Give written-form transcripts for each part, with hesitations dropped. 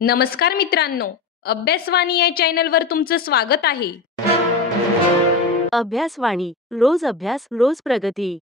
नमस्कार मित्रांनो, अभ्यासवाणी या चॅनलवर तुमचं स्वागत आहे. अभ्यासवाणी रोज अभ्यास रोज प्रगती.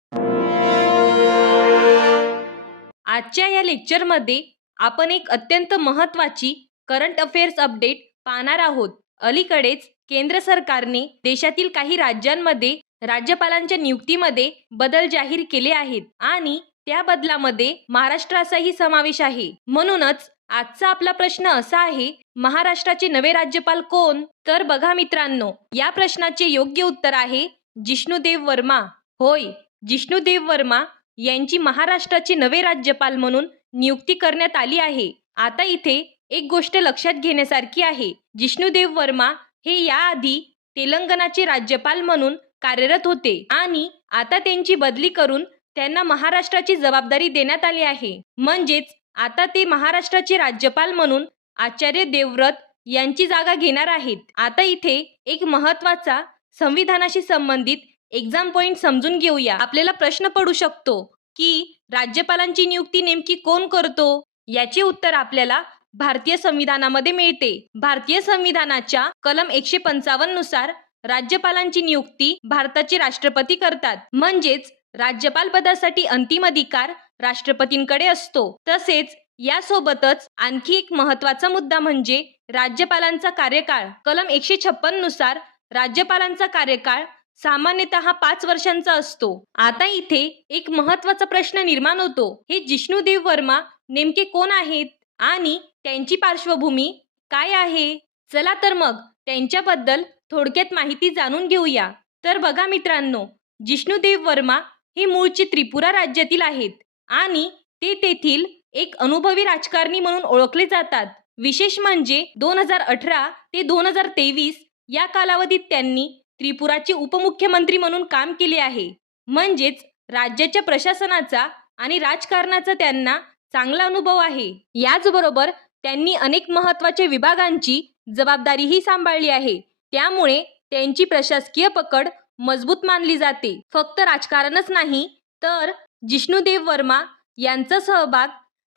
आजच्या या लेक्चरमध्ये आपण एक अत्यंत महत्त्वाची करंट अफेअर्स अपडेट पाहणार आहोत. अलीकडेच केंद्र सरकारने देशातील काही राज्यांमध्ये राज्यपालांच्या नियुक्तीमध्ये बदल जाहीर केले आहेत आणि त्या बदलामध्ये महाराष्ट्राचाही समावेश आहे. म्हणूनच आजचा आपला प्रश्न असा आहे, महाराष्ट्राचे नवे राज्यपाल कोण? तर बघा मित्रांनो, या प्रश्नाचे योग्य उत्तर आहे जिष्णुदेव वर्मा. होय, जिष्णुदेव वर्मा यांची महाराष्ट्राचे नवे राज्यपाल म्हणून नियुक्ती करण्यात आली आहे. आता इथे एक गोष्ट लक्षात घेण्यासारखी आहे. जिष्णुदेव वर्मा हे याआधी तेलंगणाचे राज्यपाल म्हणून कार्यरत होते आणि आता त्यांची बदली करून त्यांना महाराष्ट्राची जबाबदारी देण्यात आली आहे. म्हणजेच आता ते महाराष्ट्राचे राज्यपाल म्हणून आचार्य देवव्रत यांची जागा घेणार आहेत. आता इथे एक महत्त्वाचा संविधानाशी संबंधित एक्झाम पॉइंट समजून घेऊया. आपल्याला प्रश्न पडू शकतो की राज्यपालांची नियुक्ती नेमकी कोण करतो? याचे उत्तर आपल्याला भारतीय संविधानामध्ये मिळते. भारतीय संविधानाच्या कलम 155 नुसार राज्यपालांची नियुक्ती भारताचे राष्ट्रपती करतात. म्हणजेच राज्यपाल पदासाठी अंतिम अधिकार राष्ट्रपतींकडे असतो. तसेच यासोबतच आणखी एक महत्त्वाचा मुद्दा म्हणजे राज्यपालांचा कार्यकाळ. कलम 156 नुसार राज्यपालांचा कार्यकाळ सामान्यतः 5 वर्षांचा असतो. आता इथे एक महत्त्वाचा प्रश्न निर्माण होतो, हे जिष्णुदेव वर्मा नेमके कोण आहेत आणि त्यांची पार्श्वभूमी काय आहे? चला तर मग त्यांच्याबद्दल थोडक्यात माहिती जाणून घेऊया. तर बघा मित्रांनो, जिष्णुदेव वर्मा हे मूळचे त्रिपुरा राज्यातील आहेत आणि ते तेथील एक अनुभवी राजकारणी म्हणून ओळखले जातात. विशेष म्हणजे 2018 ते 2023 या कालावधीत त्यांनी त्रिपुराचे उपमुख्यमंत्री म्हणून काम केले आहे. म्हणजेच राज्याच्या प्रशासनाचा आणि राजकारणाचा त्यांना चांगला अनुभव आहे. याचबरोबर त्यांनी अनेक महत्त्वाच्या विभागांची जबाबदारीही सांभाळली आहे. त्यामुळे त्यांची प्रशासकीय पकड मजबूत मानली जाते. फक्त राजकारणच नाही तर जिष्णुदेव वर्मा यांचा सहभाग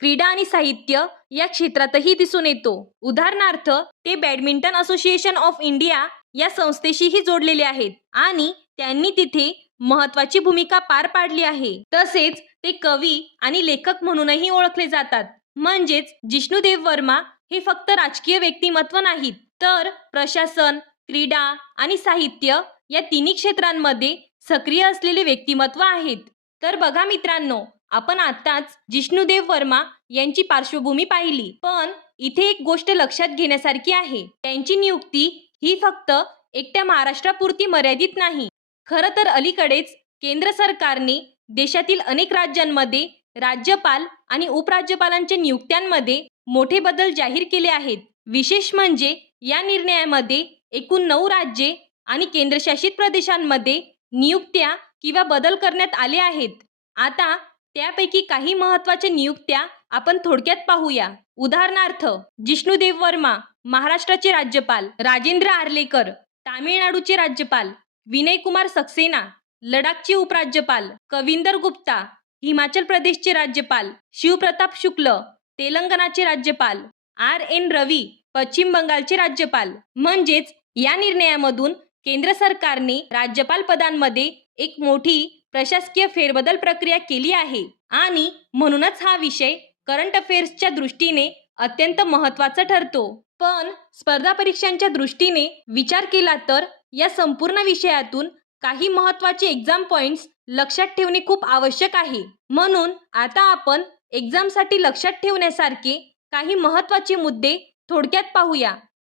क्रीडा आणि साहित्य या क्षेत्रातही दिसून येतो. उदाहरणार्थ, ते बॅडमिंटन असोसिएशन ऑफ इंडिया या संस्थेशीही जोडलेले आहेत आणि त्यांनी तिथे महत्त्वाची भूमिका पार पाडली आहे. तसेच ते कवी आणि लेखक म्हणूनही ओळखले जातात. म्हणजेच जिष्णुदेव वर्मा हे फक्त राजकीय व्यक्तिमत्व नाहीत, तर प्रशासन, क्रीडा आणि साहित्य या तिन्ही क्षेत्रांमध्ये सक्रिय असलेले व्यक्तिमत्व आहेत. तर बघा मित्रांनो, आपण आताच जिष्णुदेव वर्मा यांची पार्श्वभूमी पाहिली, पण इथे एक गोष्ट लक्षात घेण्यासारखी आहे. त्यांची नियुक्ती ही फक्त एकट्या महाराष्ट्रापुरती मर्यादित नाही. खरं तर अलीकडेच केंद्र सरकारने देशातील अनेक राज्यांमध्ये राज्यपाल आणि उपराज्यपालांच्या नियुक्त्यांमध्ये मोठे बदल जाहीर केले आहेत. विशेष म्हणजे या निर्णयामध्ये एकूण 9 राज्ये आणि केंद्रशासित प्रदेशांमध्ये नियुक्त्या किंवा बदल करण्यात आले आहेत. आता त्यापैकी काही महत्त्वाच्या नियुक्त्या आपण थोडक्यात पाहूया. उदाहरणार्थ, जिष्णुदेव वर्मा महाराष्ट्राचे राज्यपाल, राजेंद्र आर्लेकर तामिळनाडूचे राज्यपाल, विनय कुमार सक्सेना लडाखचे उपराज्यपाल, कविंदर गुप्ता हिमाचल प्रदेशचे राज्यपाल, शिवप्रताप शुक्ल तेलंगणाचे राज्यपाल, RN रवी पश्चिम बंगालचे राज्यपाल. म्हणजेच या निर्णयामधून केंद्र सरकारने राज्यपाल पदांमध्ये एक मोठी प्रशासकीय फेरबदल प्रक्रिया केली आहे आणि म्हणूनच हा विषय करंट अफेअर्सच्या दृष्टीने अत्यंत महत्त्वाचा ठरतो. पण स्पर्धा परीक्षांच्या दृष्टीने विचार केला तर या संपूर्ण विषयातून काही महत्त्वाचे एक्झाम पॉइंट्स लक्षात ठेवणे खूप आवश्यक आहे. म्हणून आता आपण एक्झामसाठी लक्षात ठेवण्यासारखे काही महत्त्वाचे मुद्दे थोडक्यात पाहूया.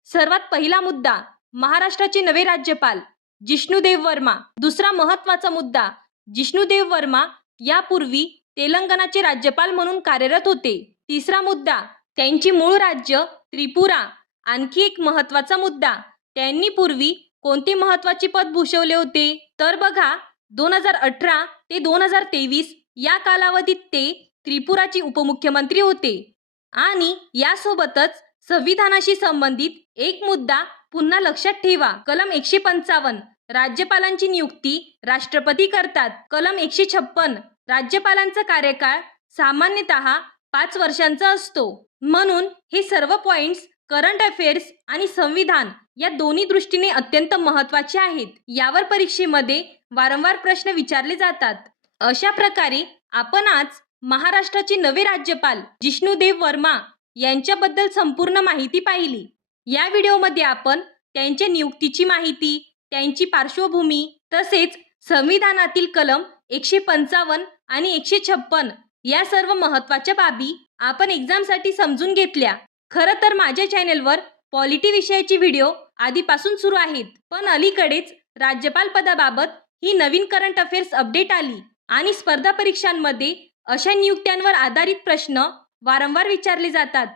सर्वात पहिला मुद्दा, महाराष्ट्राचे नवे राज्यपाल जिष्णुदेव वर्मा. दुसरा महत्त्वाचा मुद्दा, जिष्णुदेव वर्मा यापूर्वी तेलंगणाचे राज्यपाल म्हणून कार्यरत होते. तिसरा मुद्दा, त्यांची मूळ राज्य त्रिपुरा. आणखी एक महत्त्वाचा मुद्दा, त्यांनी पूर्वी कोणते महत्त्वाचे पद भूषवले होते? तर बघा, 2018 ते 2023 या कालावधीत ते त्रिपुराचे उपमुख्यमंत्री होते. आणि यासोबतच संविधानाशी संबंधित एक मुद्दा पुन्हा लक्षात ठेवा. कलम 155 राज्यपालांची नियुक्ती राष्ट्रपती करतात. कलम 156 राज्यपालांचा कार्यकाळ सामान्यतः 5 वर्षांचा असतो. म्हणून हे सर्व पॉइंट्स करंट अफेअर्स आणि संविधान या दोन्ही दृष्टीने अत्यंत महत्त्वाचे आहेत. यावर परीक्षेमध्ये वारंवार प्रश्न विचारले जातात. अशा प्रकारे आपण आज महाराष्ट्राचे नवे राज्यपाल जिष्णुदेव वर्मा यांच्याबद्दल संपूर्ण माहिती पाहिली. या व्हिडिओमध्ये आपण त्यांच्या नियुक्तीची माहिती, त्यांची पार्श्वभूमी तसेच संविधानातील कलम 155 आणि 156 या सर्व महत्त्वाच्या बाबी आपण एक्झामसाठी समजून घेतल्या. खरं तर माझ्या चॅनेलवर पॉलिटी विषयाची व्हिडिओ आधीपासून सुरू आहेत, पण अलीकडेच राज्यपाल पदाबाबत ही नवीन करंट अफेअर्स अपडेट आली आणि स्पर्धा परीक्षांमध्ये अशा नियुक्त्यांवर आधारित प्रश्न वारंवार विचारले जातात.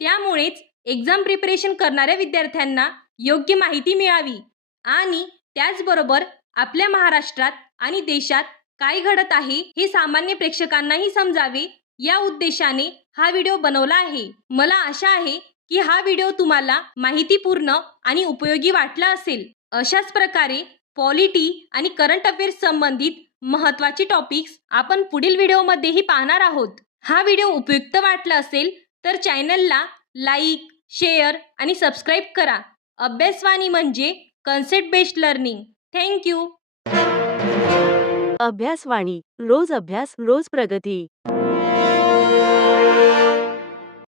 त्यामुळेच एक्झाम प्रिपरेशन करणाऱ्या विद्यार्थ्यांना योग्य माहिती मिळावी आणि त्याचबरोबर आपल्या महाराष्ट्रात आणि देशात काय घडत आहे हे सामान्य प्रेक्षकांनाही समजावे या उद्देशाने हा व्हिडिओ बनवला आहे. मला आशा आहे की हा व्हिडिओ तुम्हाला माहितीपूर्ण आणि उपयोगी वाटला असेल. अशाच प्रकारे पॉलिटी आणि करंट अफेअर्स संबंधित महत्त्वाचे टॉपिक्स आपण पुढील व्हिडिओमध्येही पाहणार आहोत. हा व्हिडिओ उपयुक्त वाटला असेल तर चॅनलला लाईक, शेअर आणि सबस्क्राईब करा. अभ्यासवाणी म्हणजे कन्सेप्ट बेस्ड लर्निंग. थँक्यू. अभ्यासवाणी रोज अभ्यास रोज प्रगती.